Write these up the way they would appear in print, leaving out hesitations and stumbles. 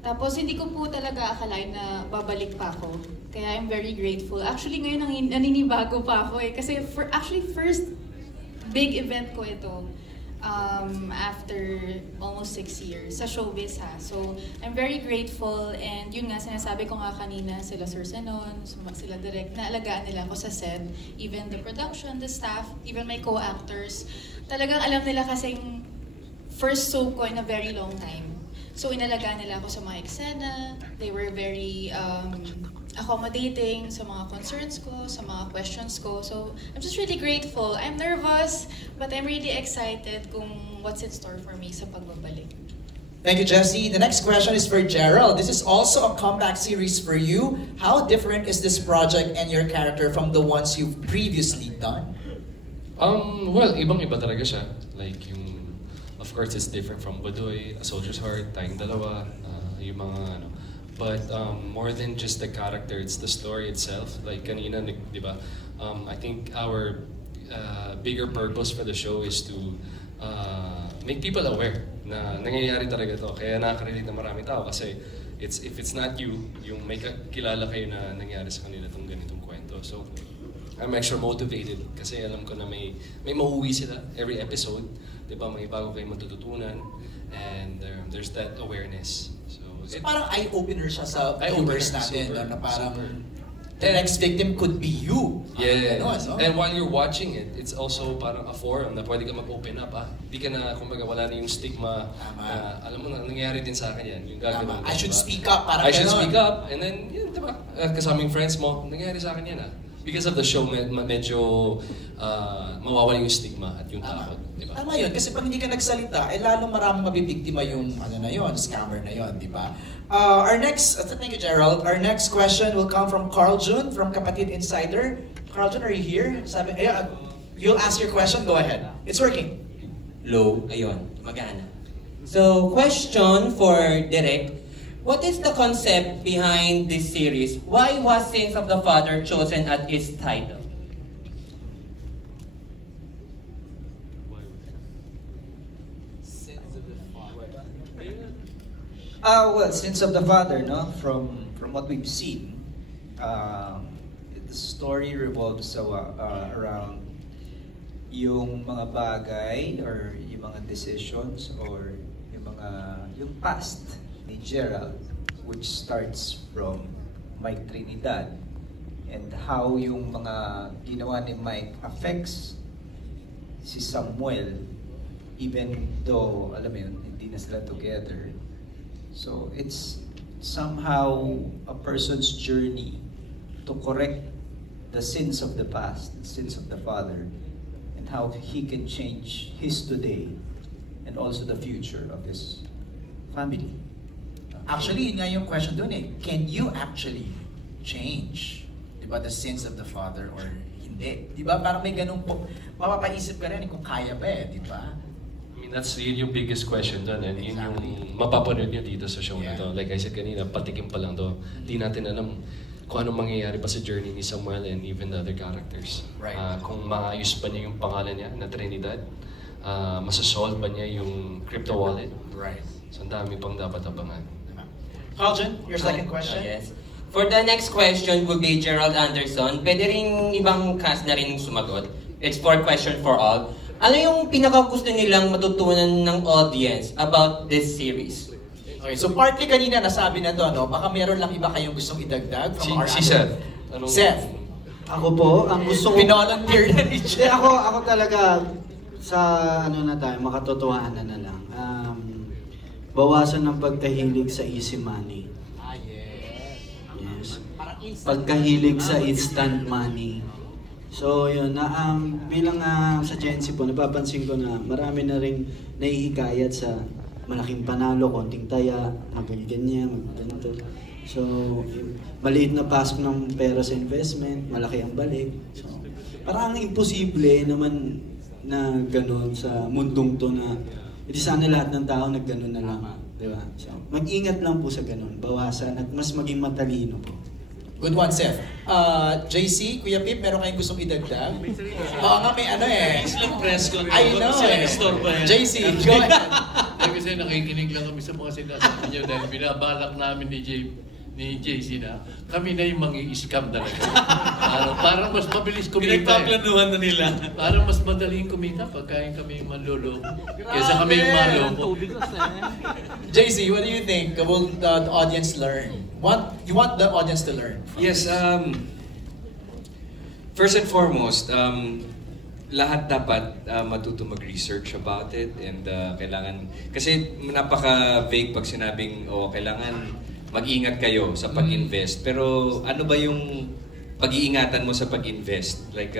Tapos hindi ko po talaga akalain na babalik pa ako. Kaya I'm very grateful. Actually ngayon naninibago pa ako eh. Kasi actually first big event ko ito. After almost 6 years sa showbiz ha. So, I'm very grateful and yun nga, sinasabi ko nga kanina, sila Sir Zenon, sila direct, naalagaan nila ako sa set. Even the production, the staff, even my co-actors. Talagang alam nila kasing first show ko in a very long time. So, inalagaan nila ako sa mga eksena. They were very accommodating sa mga concerns ko, sa mga questions ko. So, I'm just really grateful. I'm nervous, but I'm really excited kung what's in store for me sa pagbabalik. Thank you, Jessie. The next question is for Gerald. This is also a comeback series for you. How different is this project and your character from the ones you've previously done? Well, ibang-iba talaga siya. Like yung, of course, it's different from Baduy, A Soldier's Heart, Tayong Dalawa, yung mga ano. But more than just the character, it's the story itself. Like kanina, di ba? I think our bigger purpose for the show is to make people aware na nangyayari talaga to. Kaya nakaka-relate na maraming tao kasi if it's not you, yung may kilala kayo na nangyari sa kanila itong ganitong kwento. So I'm extra motivated kasi alam ko na may mauwi sila every episode. Di ba? May bago kayong matututunan and there's that awareness. So parang eye-opener siya sa viewers natin, no? Na parang the next victim could be you. Yeah, no? And while you're watching it, it's also parang a forum na pwede ka mag-open up. Di ka na, kumbaga, wala na yung stigma na, alam mo na, nangyayari din sa akin yan. Yung gagawin. I should speak up, parang I should speak up, and then, yun, diba? Kasaming friends mo, nangyayari sa akin yan Because of the show, medyo mawawala yung stigma at yung takot. Diba? Tama yun, kasi pag hindi ka nagsalita, lalong maraming mabibiktima yung scammer na yun, di ba? Thank you, Gerald. Our next question will come from Carl Jun from Kapatid Insider. Carl Jun, are you here? You'll ask your question, go ahead. It's working. Low, ayun, magana. So, question for Direk. What is the concept behind this series? Why was Sins of the Father chosen as its title? Well, Sins of the Father, no? From what we've seen, the story revolves around yung mga bagay or yung mga decisions or yung past ni Gerald, which starts from Mike Trinidad, and how yung mga ginawa ni Mike affects si Samuel, even though, alam mo yun, hindi na sila together. So it's somehow a person's journey to correct the sins of the past, the sins of the father, and how he can change his today and also the future of his family. Actually, yun nga yung question doon can you actually change, di ba, the sins of the father or hindi? Di ba, parang may ganun po, mapapaisip ka rin kung kaya ba di ba? I mean, that's really yung biggest question doon and yun yung mapapanood nyo dito sa show na to. Like I said kanina, patikim pa lang to. Di natin alam kung anong mangyayari pa sa journey ni Samuel and even the other characters. Right. Kung maayos ba niya yung pangalan niya na Trinidad, masasolve ba niya yung crypto wallet. Right. So, ang dami pang dapat abangan. Carlton, your second question? Yes. For the next question will be Gerald Anderson. Pwede rin ibang cast na rin sumagot. It's for question for all. Ano yung pinakagusto nilang matutunan ng audience about this series? Okay, so partly kanina nasabi na to, no? Baka meron lang iba kayong gustong idagdag from our Si Seth. Seth. Ako po, ang gusto ko... Pinolunteer na rin siya. Ako talaga, sa makatotohanan na lang. Bawasan ng pagkahilig sa easy money. Yes. Pagkahilig sa instant money. So yun, bilang sa Gency po, napapansin ko na marami na rin nahihikayat sa malaking panalo, konting taya, ganyan, magganito. So, maliit na pasok ng pera sa investment, malaki ang balik. So, parang imposible naman na gano'n sa mundong to na hindi sana lahat ng tao nagganon na lang. Di ba? So, mag-ingat lang po sa gano'n, bawasan at mas maging matalino po. Good one, Seth. JC, Kuya Pip, meron kayong gustong idagdag? Oo nga, may ano Islang press ko. I know. JC, JC, go ahead. Kasi kasi nakikinig lang kami sa mga sinasabi niyo dahil binabalak namin ni JC na kami na yung mangi-scam talaga. Para mas mabilis kumita. Pinagpaplanuhan na nila. Para mas madaling kumita pagkain kami yung manloloko. Kesa kami yung maloko. JC, what do you think? Will the audience learn? You want the audience to learn? Yes, first and foremost, lahat dapat matuto mag-research about it and kailangan, kasi napaka-vague pag sinabing, kailangan mag-ingat kayo sa pag-invest. Pero ano ba yung pag-iingatan mo sa pag-invest? Like,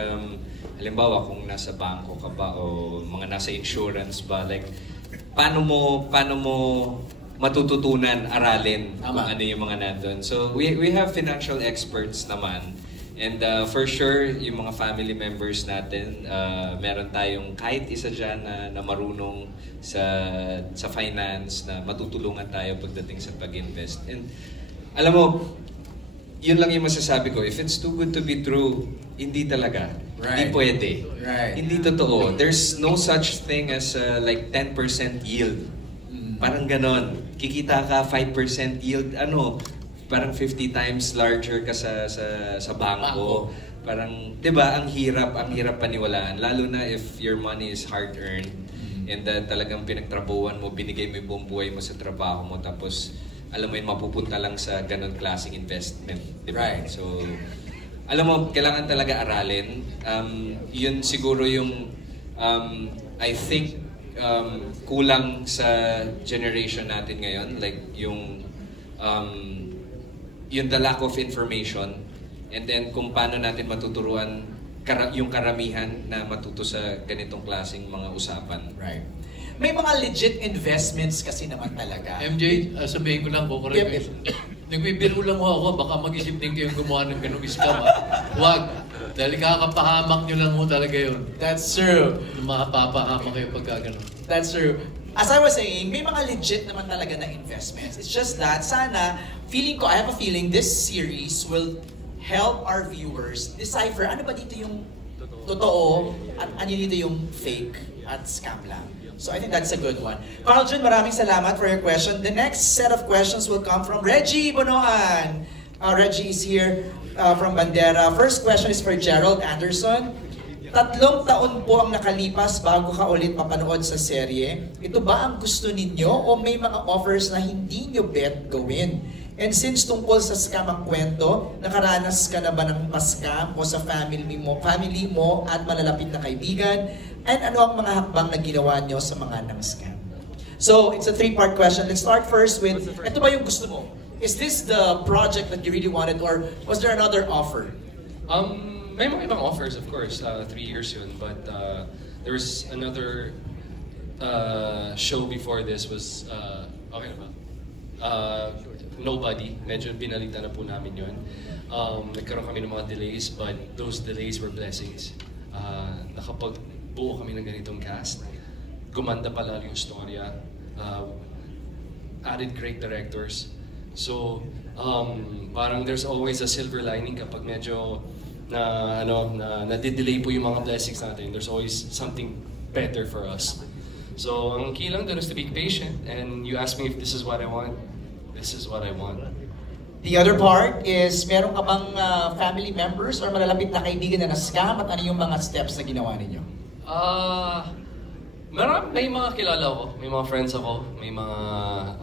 halimbawa kung nasa bangko ka ba o mga nasa insurance ba, like, paano mo matututunan, aralin kung ano yung mga nandun. So, we have financial experts naman. And for sure, yung mga family members natin, meron tayong kahit isa dyan na marunong sa finance, na matutulungan tayo pagdating sa pag-invest. And alam mo, yun lang yung masasabi ko, if it's too good to be true, hindi talaga. Hindi pwede. Hindi totoo. There's no such thing as like 10% yield. Parang ganon. Kikita ka 5% yield, parang 50 times larger ka sa bangko. Parang, 'di ba, ang hirap paniwalaan, lalo na if your money is hard earned and talagang pinagtrabahuan mo, binigay mo yung buong buhay mo sa trabaho mo, tapos alam mo yun, mapupunta lang sa ganun klaseng investment, 'di ba? So, alam mo, kailangan talaga aralin. Yun siguro yung I think kulang sa generation natin ngayon, like yung the lack of information, and then kung paano natin matuturuan yung karamihan na matuto sa ganitong klaseng mga usapan. Right. May mga legit investments kasi naman talaga. MJ, sabihin ko lang po, correct. Nagbibiro lang ako, baka mag-isip din kayong gumawa ng ganung scam. Huwag. Dahil kakapahamak nyo lang mo talaga yun. That's true. Mapapahamak kayo pagka ganun. That's true. As I was saying, may mga legit naman talaga na investments. It's just that, I have a feeling this series will help our viewers decipher ano ba dito yung totoo at ano dito yung fake at scam lang. So I think that's a good one. Carl Jun, maraming salamat for your question. The next set of questions will come from Reggie Bonoan. Reggie is here from Bandera. First question is for Gerald Anderson. 3 taon po ang nakalipas bago ka ulit mapanood sa serye. Ito ba ang gusto ninyo o may mga offers na hindi nyo bet gawin? And since tungkol sa scam ang kwento, nakaranas ka na ba ng pa-scam o sa family mo at malalapit na kaibigan? And ano ang mga hakbang na ginawa nyo sa mga nang-scam? So, it's a 3-part question. Let's start first with, ito ba yung gusto mo? Is this the project that you really wanted, or was there another offer? May mga ibang offers, of course. 3 years yun. But there was another show before this was, okay na ba? Nobody. Medyo binalitan na po namin yun. Nagkaroon kami ng mga delays, but those delays were blessings. Nakapagbuo kami ng ganitong cast. Gumanda pa lalo yung storya. Added great directors. So, parang there's always a silver lining kapag medyo nadidelay po yung mga blessings natin. There's always something better for us. So, ang key lang doon is to be patient, and you ask me if this is what I want. This is what I want. The other part is, meron ka bang family members or malalapit na kaibigan na na-scam, at ano yung mga steps na ginawa ninyo? May mga kilala ko, may mga friends ako, may mga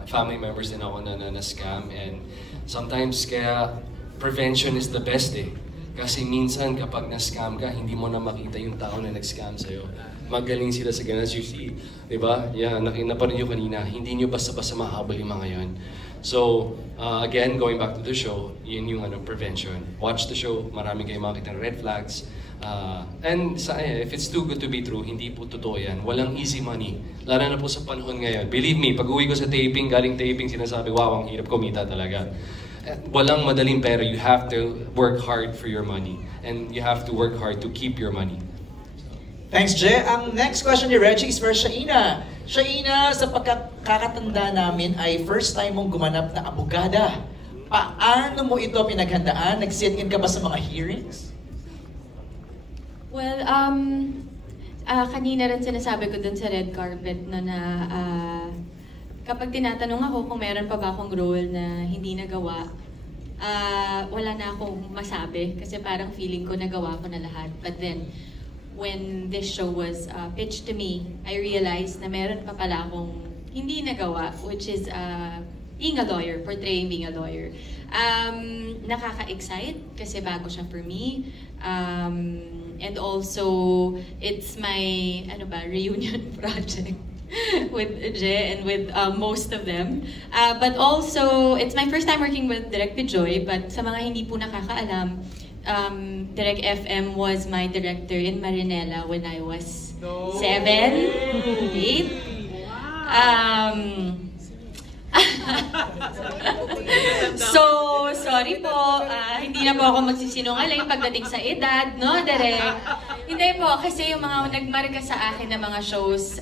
family members din ako na na-scam, and sometimes kaya prevention is the best eh. Kasi minsan kapag na-scam ka, hindi mo na makita yung tao na nag-scam sa'yo. Magaling sila sa ganun, as you see. Diba? Yeah, napanood nyo kanina, hindi nyo basta-basta mahabol yung mga yun. So, again, going back to the show, yun yung prevention. Watch the show, marami kayong makita ng red flags. And if it's too good to be true, hindi po totoo yan. Walang easy money. Lalo na po sa panahon ngayon. Believe me, pag uwi ko sa taping, galing taping, sinasabi, wow, ang hirap kumita talaga. Walang madaling pera. You have to work hard for your money. And you have to work hard to keep your money. Thanks, Jay. Ang next question ni Reggie is for Shaina. Shaina, sa pagkakatanda namin ay first time mong gumanap na abogada. Paano mo ito pinaghandaan? Nag-sit-in ka ba sa mga hearings? Well, kanina rin sinasabi ko dun sa red carpet na kapag tinatanong ako kung meron pa ba akong role na hindi nagawa, wala na akong masabi kasi parang feeling ko nagawa ko na lahat. But then, when this show was pitched to me, I realized na meron pa pala akong hindi nagawa, which is being a lawyer, portraying being a lawyer. Nakaka-excite kasi bago siya for me. And also, it's my reunion project with Je and with most of them. But also, it's my first time working with Direk Pijoy, but sa mga hindi po nakakaalam, Direk FM was my director in Marinela when I was 7, 8. So, sorry po, hindi na po ako magsisinungaling pagdating sa edad, no, Direk? Hindi po, kasi yung mga nagmarka sa akin na mga shows,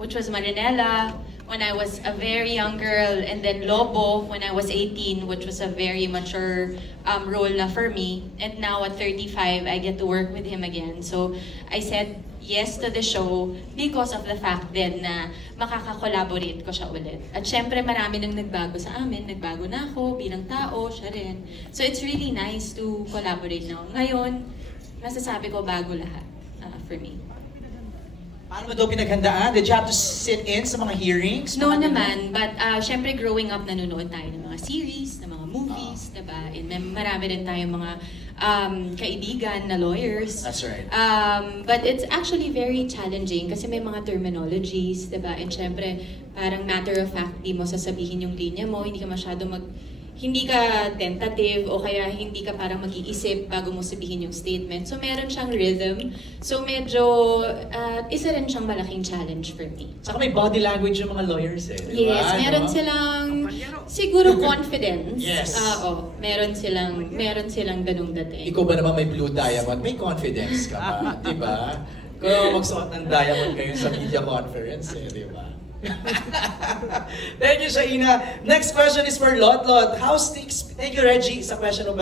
which was Marinela, when I was a very young girl, and then Lobo, when I was 18, which was a very mature role na for me. And now at 35, I get to work with him again. So, I said yes to the show because of the fact din na makaka-collaborate ko siya ulit. At syempre marami nang nagbago sa amin, nagbago na ako bilang tao, siya rin. So it's really nice to collaborate now. Ngayon, masasabi ko bago lahat for me. Paano mo daw pinaghandaan? Did you have to sit in sa mga hearings? No naman, but syempre growing up nanonood tayo ng mga series, ng mga movies, diba? And marami rin tayong mga kaibigan na lawyers. That's right. But it's actually very challenging kasi may mga terminologies, diba? And syempre, parang matter of fact, di mo sasabihin yung linya mo, hindi ka masyado hindi ka tentative o kaya hindi ka parang mag-iisip bago mo sabihin yung statement. So meron siyang rhythm. So medyo, isa rin siyang malaking challenge for me. Saka may body language yung mga lawyers eh. Diba? Yes, meron silang siguro confidence. Yes. Meron silang ganung dating. Ikaw ba naman may blue diamond? May confidence ka ba? Diba? Kung magsuot ng diamond kayo sa media conference eh, diba? Thank you, Shaina. Next question is for Lot. Thank you, Reggie. Sa question of